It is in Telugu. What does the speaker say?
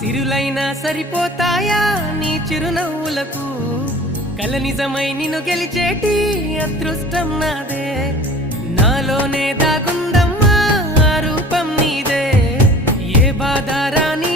సిరులైనా సరిపోతాయా నీ చిరునవ్వులకు? కల నిజమై నిన్ను గెలిచేటి అదృష్టం నాదే. నాలోనే దాగుందమ్మా ఆ రూపం నీదే. ఏ బాధ రాని